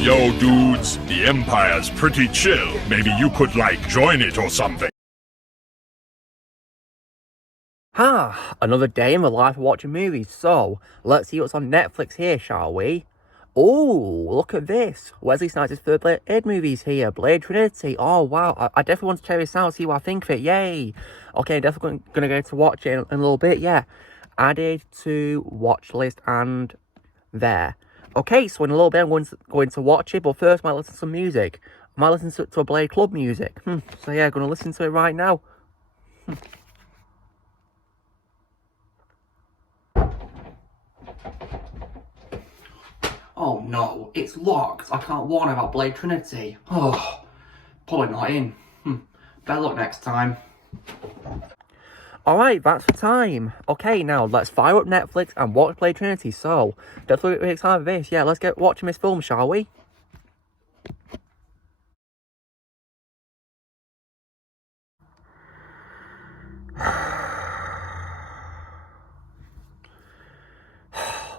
Yo, dudes, the Empire's pretty chill. Maybe you could, join it or something. Another day in the life of watching movies. So, let's see what's on Netflix here, shall we? Oh, look at this. Wesley Snipes' third Blade movie's here. Blade Trinity. Oh, wow. I definitely want to check this out, see what I think of it. Yay. Okay, definitely going to go to watch it in a little bit. Yeah. Added to watch list and there. Okay, so in a little bit I'm going to watch it, but first I might listen to some music. I might listen to a Blade Club music. So yeah, I'm going to listen to it right now. Oh no, it's locked. I can't warn about Blade Trinity. Oh, probably not in. Better luck next time. Alright, that's the time. Okay, now let's fire up Netflix and watch Blade Trinity. So, definitely really excited for this. Yeah, let's get watching this film, shall we?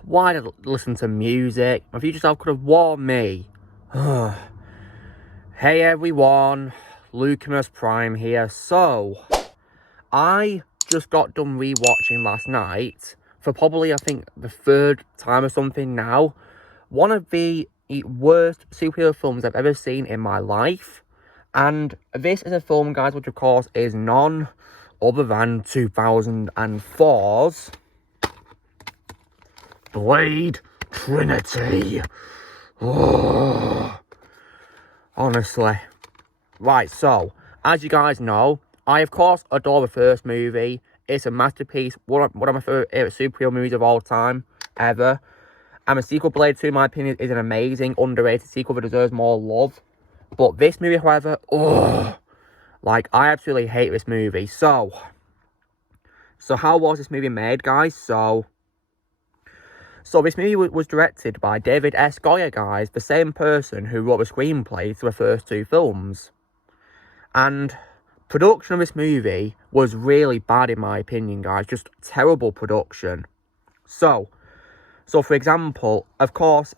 Why did I listen to music? My future self could have warned me. Hey everyone, Lucimus Prime here. So, I just got done rewatching last night for probably, I think, the third time or something now. One of the worst superhero films I've ever seen in my life. And this is a film, guys, which of course is none other than 2004's Blade Trinity. Oh, honestly. Right, so, as you guys know, I of course adore the first movie. It's a masterpiece, one of my favourite superhero movies of all time, ever. And the sequel, Blade 2, in my opinion, is an amazing, underrated sequel that deserves more love. But this movie, however, I absolutely hate this movie. So how was this movie made, guys? So this movie was directed by David S. Goyer, guys, the same person who wrote the screenplay to the first two films. And production of this movie was really bad, in my opinion, guys. Just terrible production. So for example, of course,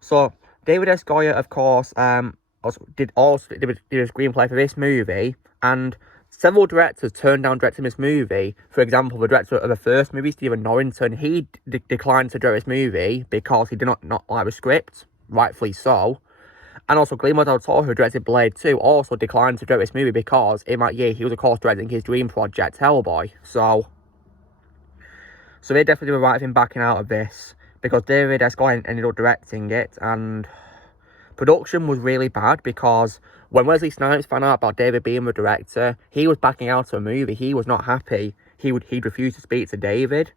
so David S. Goyer, of course, did a screenplay for this movie, and several directors turned down directing this movie. For example, the director of the first movie, Stephen Norrington, he declined to direct this movie because he did not like the script, rightfully so. And also, Guillermo del Toro, who directed Blade 2, also declined to direct this movie because in that year he was, of course, directing his dream project, Hellboy. So they definitely did the right thing backing out of this, because David S. Goyer ended up directing it, and production was really bad because when Wesley Snipes found out about David being the director, he was backing out of a movie. He was not happy. He'd refuse to speak to David,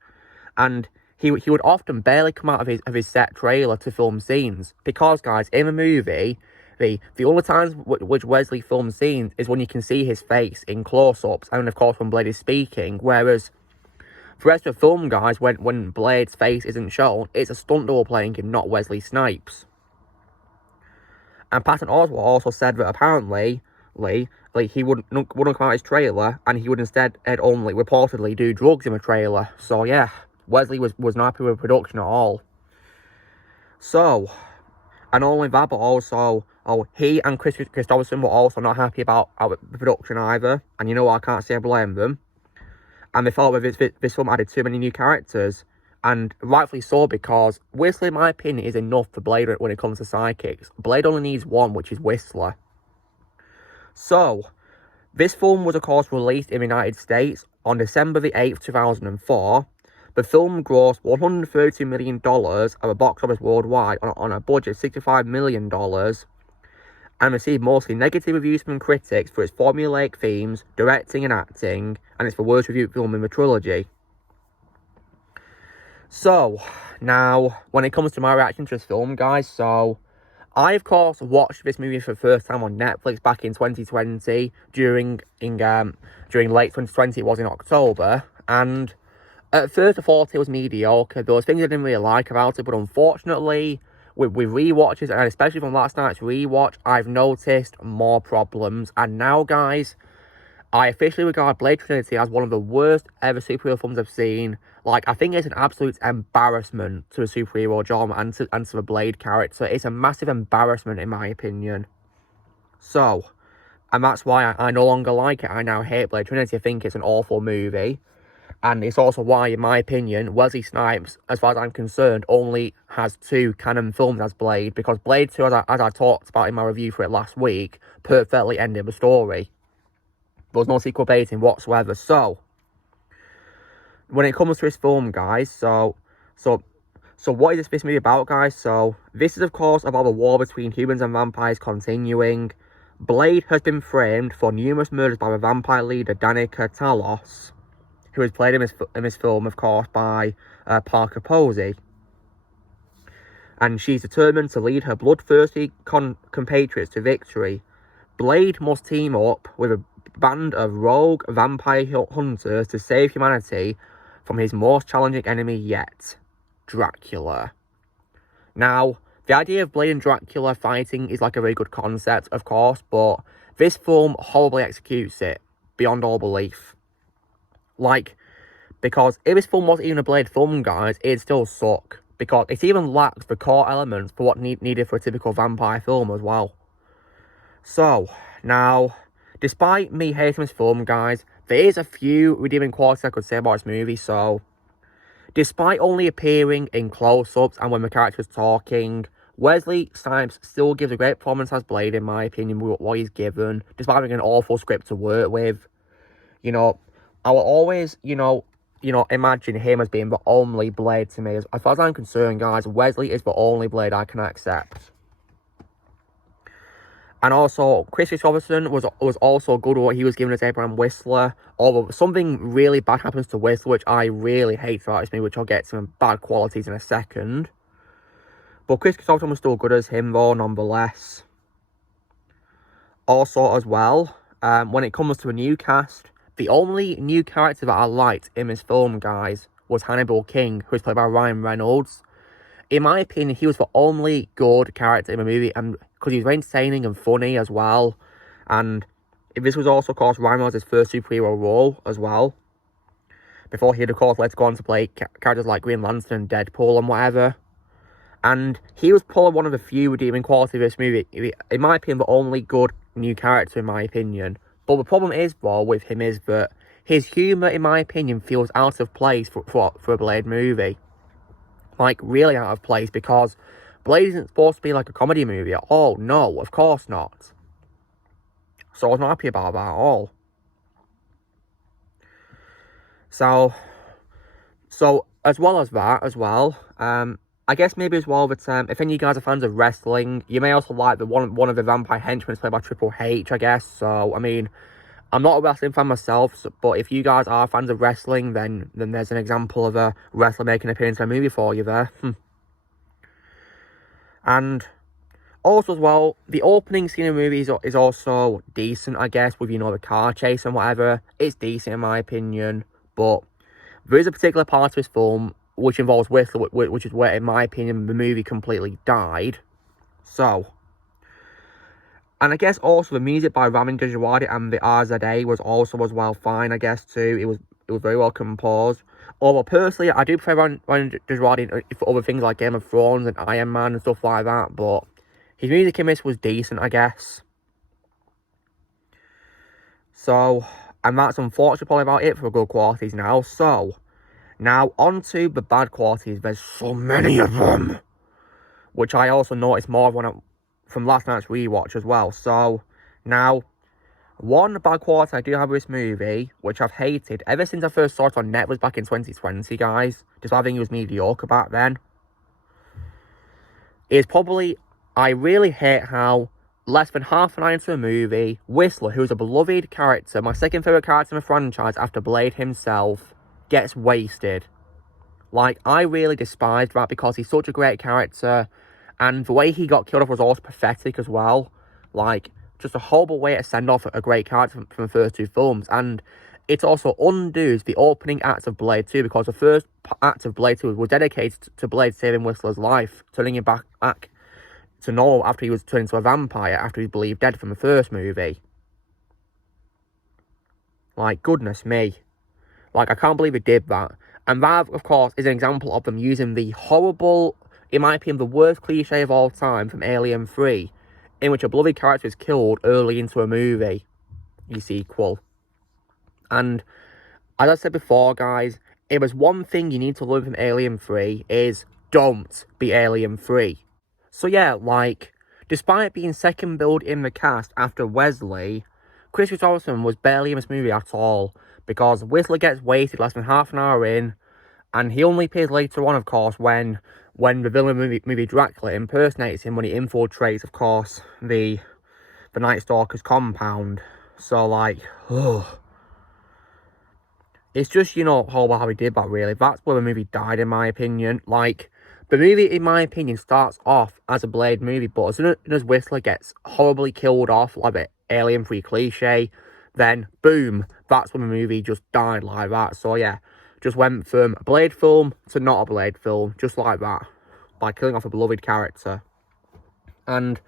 and he would often barely come out of his set trailer to film scenes, because, guys, in the movie, the only times which Wesley films scenes is when you can see his face in close-ups, and of course when Blade is speaking, whereas for the rest of the film, guys, when Blade's face isn't shown, it's a stunt double playing him, not Wesley Snipes. And Patton Oswalt also said that apparently, he wouldn't come out of his trailer, and he would instead only reportedly do drugs in the trailer. So yeah, Wesley was not happy with production at all. So, and not only that, but also, he and Chris Christopherson were also not happy about the production either. And you know what, I can't say I blame them. And they thought that this film added too many new characters. And rightfully so, because Whistler, in my opinion, is enough for Blade when it comes to sidekicks. Blade only needs one, which is Whistler. So, this film was, of course, released in the United States on December the 8th, 2004. The film grossed $132 million at the box office worldwide on a budget of $65 million. And received mostly negative reviews from critics for its formulaic themes, directing and acting, and it's the worst reviewed film in the trilogy. So, now, when it comes to my reaction to this film, guys, so I, of course, watched this movie for the first time on Netflix back in 2020, during late 2020, it was in October, and at first I thought it was mediocre. There was things I didn't really like about it, but unfortunately, with rewatches, and especially from last night's rewatch, I've noticed more problems. And now, guys, I officially regard Blade Trinity as one of the worst ever superhero films I've seen. Like, I think it's an absolute embarrassment to the superhero genre and to the Blade character. It's a massive embarrassment, in my opinion. So, and that's why I no longer like it. I now hate Blade Trinity. I think it's an awful movie. And it's also why, in my opinion, Wesley Snipes, as far as I'm concerned, only has 2 canon films as Blade. Because Blade 2, as I talked about in my review for it last week, perfectly ended the story. There was no sequel baiting whatsoever. So, when it comes to this film, guys, so what is this movie about, guys? So, this is, of course, about the war between humans and vampires continuing. Blade has been framed for numerous murders by the vampire leader Danica Talos, who is played in this film, of course, by Parker Posey. And she's determined to lead her bloodthirsty compatriots to victory. Blade must team up with a band of rogue vampire hunters to save humanity from his most challenging enemy yet, Dracula. Now, the idea of Blade and Dracula fighting is like a very good concept, of course, but this film horribly executes it beyond all belief. Like, because if this film wasn't even a Blade film, guys, it'd still suck. Because it even lacks the core elements for what needed for a typical vampire film as well. So, now, despite me hating this film, guys, there is a few redeeming qualities I could say about this movie. So, despite only appearing in close-ups and when the character is talking, Wesley Snipes still gives a great performance as Blade, in my opinion, with what he's given, despite having an awful script to work with. You know, I will always, imagine him as being the only Blade to me. As far as I'm concerned, guys, Wesley is the only Blade I can accept. And also, Chris Christopherson was also good with what he was given as Abraham Whistler. Although something really bad happens to Whistler, which I really hate throughout this movie, which I'll get some bad qualities in a second. But Chris Christopherson was still good as him, though, nonetheless. Also, as well, when it comes to a new cast, the only new character that I liked in this film, guys, was Hannibal King, who was played by Ryan Reynolds. In my opinion, he was the only good character in the movie, and because he was very entertaining and funny as well. And this was also, of course, Ryan Reynolds' first superhero role as well. Before he had, of course, later gone to play characters like Green Lantern and Deadpool and whatever. And he was probably one of the few redeeming qualities of this movie. In my opinion, the only good new character, in my opinion. But the problem is, though, with him is that his humour, in my opinion, feels out of place for a Blade movie. Like, really out of place, because Blade isn't supposed to be like a comedy movie at all. No, of course not. So I was not happy about that at all. So as well as that, I guess maybe as well that if any of you guys are fans of wrestling, you may also like the one of the vampire henchmen is played by Triple H, I guess. So, I mean, I'm not a wrestling fan myself, but if you guys are fans of wrestling, then there's an example of a wrestler making an appearance in a movie for you there. And also as well, the opening scene of the movie is also decent, I guess, with, the car chase and whatever. It's decent in my opinion, but there is a particular part of this film which involves Whistler, which is where, in my opinion, the movie completely died. So, and I guess also the music by Ramin Djawadi and the RZA was also as well fine, I guess, too. It was very well composed. Although, personally, I do prefer Ramin Djawadi for other things like Game of Thrones and Iron Man and stuff like that, but his music in this was decent, I guess. So, and that's unfortunately probably about it for good qualities now. So, now, on to the bad qualities. There's so many of them, which I also noticed more from last night's rewatch as well. So, now, one bad quality I do have with this movie, which I've hated ever since I first saw it on Netflix back in 2020, guys, despite I think it was mediocre back then, is probably, I really hate how less than half an hour into the movie, Whistler, who's a beloved character, my second favourite character in the franchise after Blade himself, gets wasted. Like, I really despised that because he's such a great character, and the way he got killed off was also pathetic as well. Like, just a horrible way to send off a great character from the first 2 films, and it also undoes the opening act of Blade 2, because the first act of Blade 2 was dedicated to Blade saving Whistler's life, turning him back to normal after he was turned into a vampire, after he was believed dead from the first movie. Like, goodness me. Like, I can't believe he did that. And that, of course, is an example of them using the horrible, in my opinion, the worst cliche of all time from Alien 3, in which a bloody character is killed early into a movie, the sequel. And, as I said before, guys, it was one thing you need to learn from Alien 3 is don't be Alien 3. So yeah, like, despite being second billed in the cast after Wesley, Chris Christopherson was barely in this movie at all, because Whistler gets wasted less than half an hour in, and he only appears later on, of course, when the villain movie Dracula impersonates him when he infiltrates, of course, the Night Stalker's compound. So, like, it's just, you know, horrible how he did that, really. That's where the movie died, in my opinion. Like, the movie, in my opinion, starts off as a Blade movie, but as soon as Whistler gets horribly killed off, like the Alien 3 cliche, then, boom, that's when the movie just died like that. So, yeah, just went from a Blade film to not a Blade film, just like that, by killing off a beloved character. And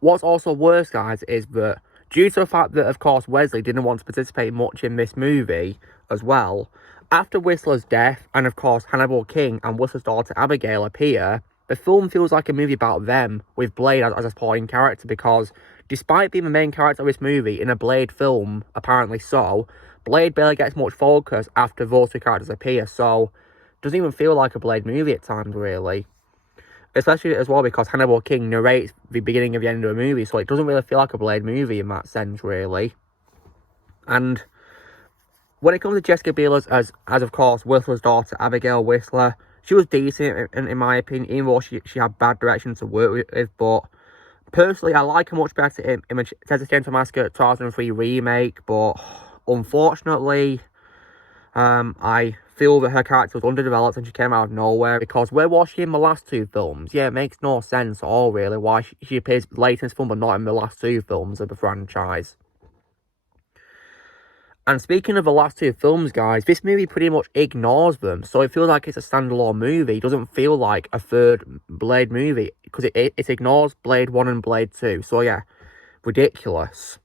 what's also worse, guys, is that due to the fact that, of course, Wesley didn't want to participate much in this movie as well, after Whistler's death, and of course Hannibal King and Whistler's daughter Abigail appear, the film feels like a movie about them, with Blade as a supporting character, because despite being the main character of this movie in a Blade film, apparently so, Blade barely gets much focus after those two characters appear, so it doesn't even feel like a Blade movie at times, really. Especially as well because Hannibal King narrates the beginning of the end of the movie, so it doesn't really feel like a Blade movie in that sense, really. And when it comes to Jessica Biel as of course, Whistler's daughter, Abigail Whistler, she was decent, in my opinion, even though she had bad direction to work with, but personally, I like her much better in Texas Chainsaw Massacre 2003 remake, but unfortunately, I feel that her character was underdeveloped and she came out of nowhere, because where was she in the last two films? Yeah, it makes no sense at all, really, why she appears late in this film but not in the last two films of the franchise. And speaking of the last two films, guys, this movie pretty much ignores them, so it feels like it's a standalone movie. It doesn't feel like a third Blade movie, because it ignores Blade 1 and Blade 2, so yeah, ridiculous.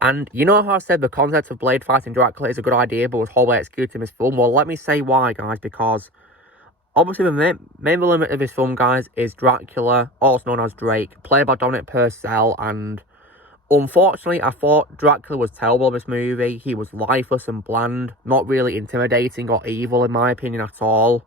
And you know how I said the concept of Blade fighting Dracula is a good idea, but was horribly executed in this film? Well, let me say why, guys, because obviously the main villain of this film, guys, is Dracula, also known as Drake, played by Dominic Purcell, and unfortunately, I thought Dracula was terrible in this movie. He was lifeless and bland, not really intimidating or evil, in my opinion, at all.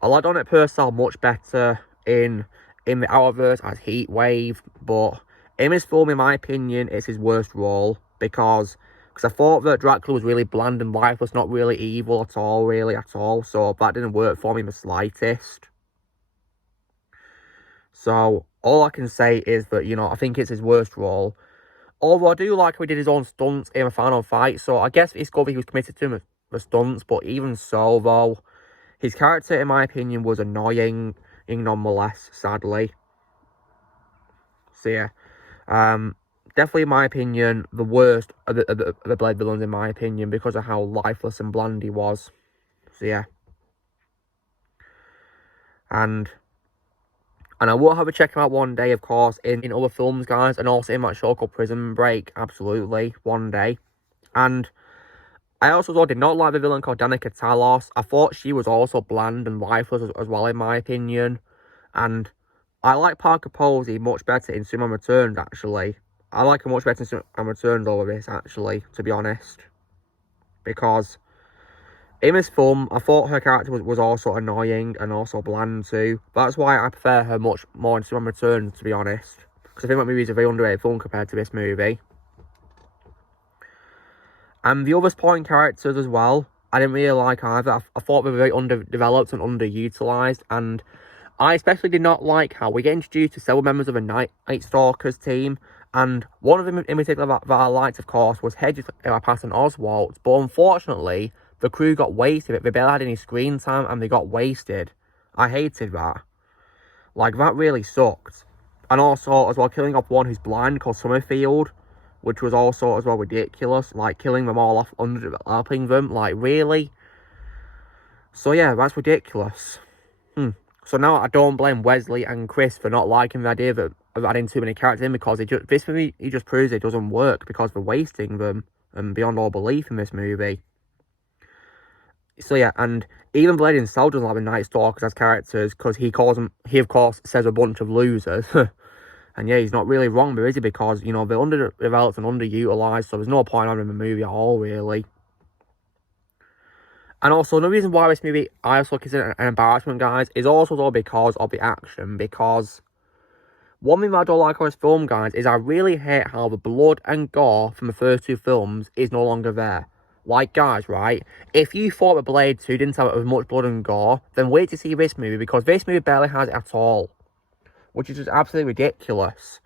I like Dominic Purcell much better in the Outerverse as Heatwave, but in this film, in my opinion, it's his worst role, because I thought that Dracula was really bland and lifeless, not really evil at all, so that didn't work for me in the slightest. So, all I can say is that, you know, I think it's his worst role. Although I do like how he did his own stunts in the final fight, so I guess it's good that he was committed to the stunts, but even so, though, his character, in my opinion, was annoying, nonetheless, sadly. So, yeah. Definitely, in my opinion, the worst of the Blade villains, in my opinion, because of how lifeless and bland he was. So, yeah. And I will have a check him out one day, of course, in other films, guys, and also in that show called Prison Break, absolutely, one day. And I also did not like the villain called Danica Talos. I thought she was also bland and lifeless as well, in my opinion. And I like Parker Posey much better in Superman Returns, actually. I like her much better in Superman Returns over this, actually, to be honest. Because in this film, I thought her character was also annoying and also bland too. That's why I prefer her much more in Superman Returns, to be honest. Because I think that movie is a very underrated film compared to this movie. And the other supporting characters as well, I didn't really like either. I thought they were very underdeveloped and underutilised. And I especially did not like how we get introduced to several members of the Night Stalkers team. And one of them in particular that I liked, of course, was Hedges, Patton Oswalt. But unfortunately, the crew got wasted. They barely had any screen time and they got wasted. I hated that. Like, that really sucked. And also, as well, killing off one who's blind called Summerfield, which was also, as well, ridiculous. Like, killing them all off, underdeveloping them. Like, really? So, yeah, that's ridiculous. So now I don't blame Wesley and Chris for not liking the idea that of adding too many characters in, because this movie, he just proves it doesn't work because they're wasting them beyond all belief in this movie. So yeah, and even Blade himself doesn't have a Night Stalkers as characters, because he of course says a bunch of losers. And yeah, he's not really wrong, but is he? Because, you know, they're underdeveloped and underutilized, so there's no point having them in the movie at all, really. And also, another reason why this movie I also consider an embarrassment, guys, is also though because of the action. Because one thing that I don't like about this film, guys, is I really hate how the blood and gore from the first two films is no longer there. Like, guys, right, if you thought that Blade 2 didn't have as much blood and gore, then wait to see this movie, because this movie barely has it at all. Which is just absolutely ridiculous.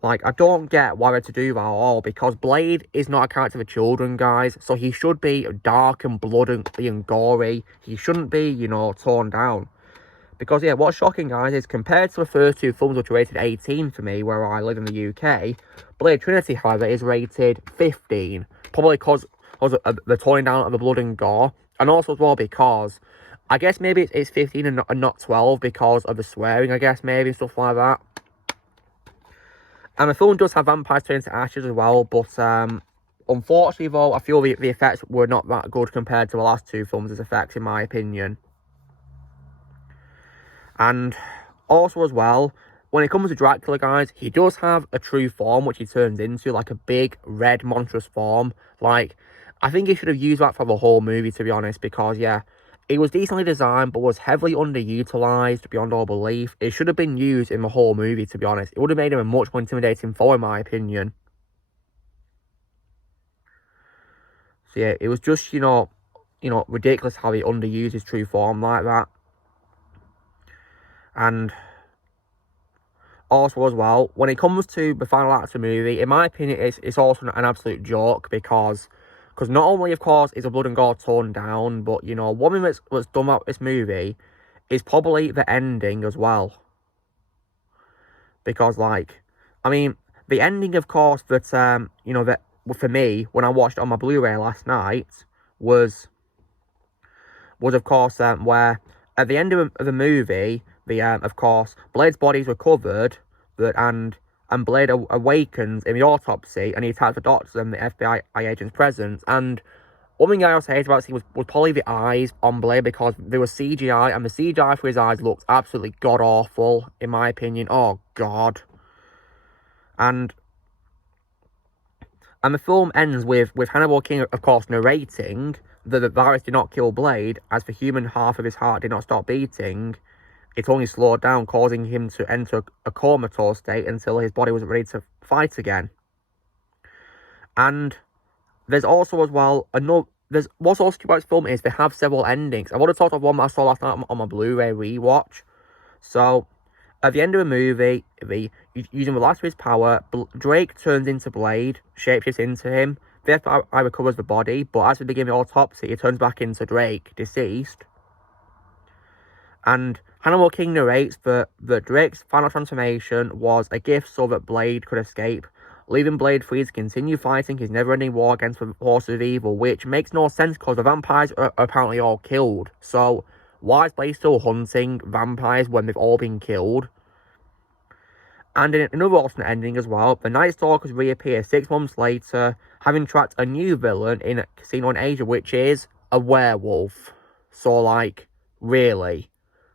Like, I don't get why they're to do that at all, because Blade is not a character for children, guys. So he should be dark and bloody and gory. He shouldn't be, you know, torn down. Because, yeah, what's shocking, guys, is compared to the first two films, which are rated 18 for me, where I live in the UK, Blade Trinity, however, is rated 15. Probably because of the toning down of the blood and gore. And also as well because I guess maybe it's 15 and not 12 because of the swearing, I guess, maybe, and stuff like that. And the film does have vampires turning to ashes as well, but unfortunately, though, I feel the effects were not that good compared to the last two films' effects, in my opinion. And also as well, when it comes to Dracula, guys, he does have a true form, which he turns into, like a big, red, monstrous form. Like, I think he should have used that for the whole movie, to be honest, because, yeah, it was decently designed, but was heavily underutilized beyond all belief. It should have been used in the whole movie, to be honest. It would have made him a much more intimidating foe, in my opinion. So yeah, it was just, you know, ridiculous how he underused his true form like that. And also as well, when it comes to the final act of the movie, in my opinion, it's also an absolute joke, because not only, of course, is the blood and gore toned down, but, you know, one thing that's done about this movie is probably the ending as well. Because, like, I mean, the ending, of course, that, you know, that for me, when I watched it on my Blu-ray last night, was of course, where at the end of the movie, of course, Blade's body's recovered, and Blade awakens in the autopsy, and he attacks the doctor and the FBI agents present. And one thing I also hate about this was probably the eyes on Blade, because there was CGI, and the CGI for his eyes looked absolutely god-awful, in my opinion. Oh, God. And the film ends with Hannibal King, of course, narrating that the virus did not kill Blade, as the human half of his heart did not stop beating. It only slowed down, causing him to enter a comatose state until his body was ready to fight again. And there's also as well what's also about this film is they have several endings. I want to talk about one that I saw last night on my Blu-ray rewatch. So at the end of the movie, using the last of his power, Drake turns into Blade, shapeshifts into him. The FBI recovers the body, but as we begin the autopsy, he turns back into Drake, deceased. And Hannibal King narrates that Drake's final transformation was a gift so that Blade could escape, leaving Blade free to continue fighting his never-ending war against the forces of evil, which makes no sense because the vampires are apparently all killed. So why is Blade still hunting vampires when they've all been killed? And in another alternate ending as well, the Night Stalkers reappear 6 months later, having tracked a new villain in a casino in Asia, which is a werewolf. So, like, really?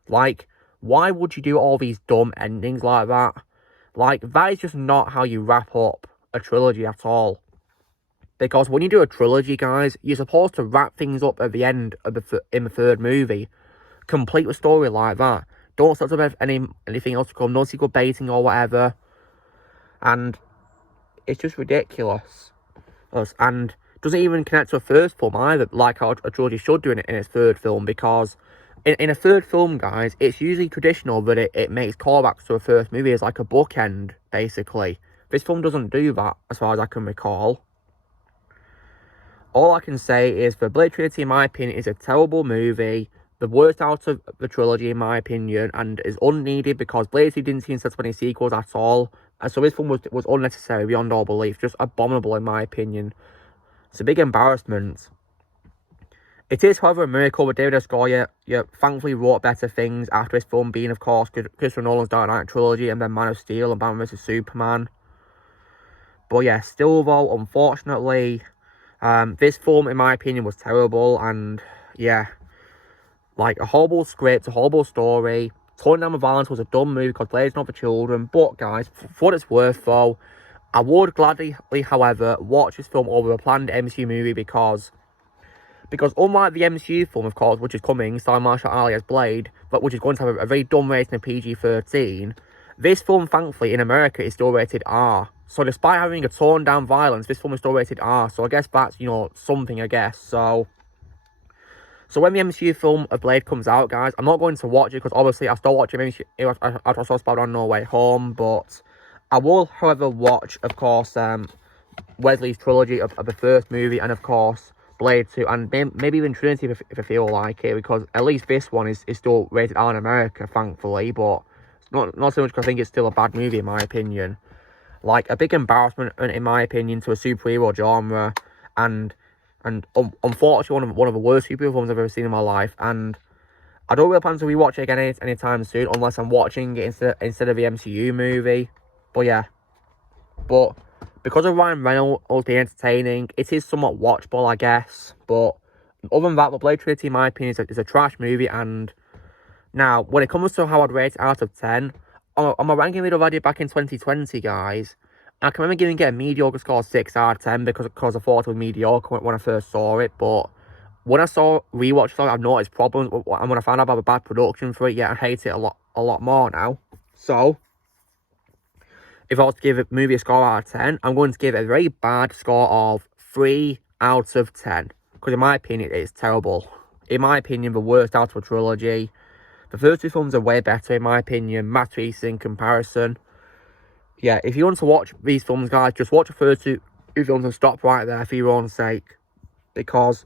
Like, why would you do all these dumb endings like that? Like, that is just not how you wrap up a trilogy at all. Because when you do a trilogy, guys, you're supposed to wrap things up at the end of in the third movie. Complete the story like that. Don't set up anything else to come. No sequel baiting or whatever. And it's just ridiculous. And doesn't even connect to a first film either, like how a trilogy should do in its third film, because in a third film, guys, it's usually traditional that it makes callbacks to a first movie as like a bookend, basically. This film doesn't do that, as far as I can recall. All I can say is that Blade Trinity, in my opinion, is a terrible movie. The worst out of the trilogy, in my opinion, and is unneeded because Blade 2 didn't seem to set up any sequels at all. And so this film was unnecessary beyond all belief. Just abominable, in my opinion. It's a big embarrassment. It is, however, a miracle with David S. Goyer. Thankfully wrote better things after his film being, of course, Christopher Nolan's Dark Knight trilogy and then Man of Steel and Batman vs. Superman. But yeah, still though, unfortunately, this film, in my opinion, was terrible. And yeah, like a horrible script, a horrible story. Toning Down the Violence was a dumb movie because Blade's not for children. But guys, for what it's worth though, I would gladly, however, watch this film over a planned MCU movie because unlike the MCU film, of course, which is coming, starring Marshall Ali as Blade, but which is going to have a very dumb rating of PG-13, this film, thankfully, in America is still rated R. So despite having a toned down violence, this film is still rated R. So I guess that's, you know, something, I guess. So when the MCU film of Blade comes out, guys, I'm not going to watch it because obviously I still watch it after I saw Spider-Man No Way Home, but I will, however, watch, of course, Wesley's trilogy of the first movie and, of course, Blade 2, and maybe even Trinity if I feel like it, because at least this one is still rated R in America, thankfully, but not so much because I think it's still a bad movie, in my opinion. Like, a big embarrassment, in my opinion, to a superhero genre, and unfortunately, one of the worst superhero films I've ever seen in my life, and I don't really plan to rewatch it again anytime soon, unless I'm watching it instead of the MCU movie, but yeah. But because of Ryan Reynolds being entertaining, it is somewhat watchable, I guess. But other than that, the Blade Trinity, in my opinion, is a trash movie. And now, when it comes to how I'd rate it out of 10, on my ranking video I did back in 2020, guys, I can remember giving it a mediocre score of 6 out of 10 because I thought it was mediocre when I first saw it. But when I rewatched it, I've noticed problems. And when I found out about the bad production for it, yeah, I hate it a lot more now. So if I was to give a movie a score out of 10, I'm going to give it a very bad score of 3 out of 10. Because in my opinion, it is terrible. In my opinion, the worst out of a trilogy. The first two films are way better, in my opinion. Masterpiece in comparison. Yeah, if you want to watch these films, guys, just watch the first two films and stop right there for your own sake. Because,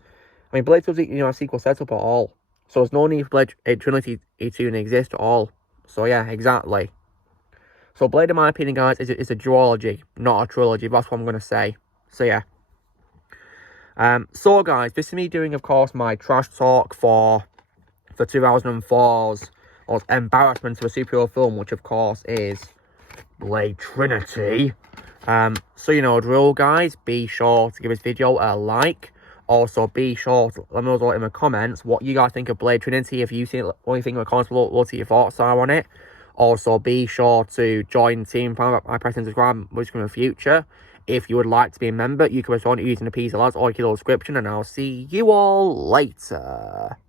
I mean, Blade doesn't, a sequel setup at all. So there's no need for Blade Trinity to even exist at all. So yeah, exactly. So Blade, in my opinion, guys, is a duology, not a trilogy. That's what I'm going to say. So, yeah. So, guys, this is me doing, of course, my trash talk for 2004's embarrassment of a superhero film, which, of course, is Blade Trinity. So, drill, guys. Be sure to give this video a like. Also, be sure to let me know in the comments what you guys think of Blade Trinity. If you've seen it, anything in the comments below, what your thoughts are on it. Also, be sure to join Team Power by pressing subscribe, which is in the future. If you would like to be a member, you can respond using the piece of lads or your description, and I'll see you all later.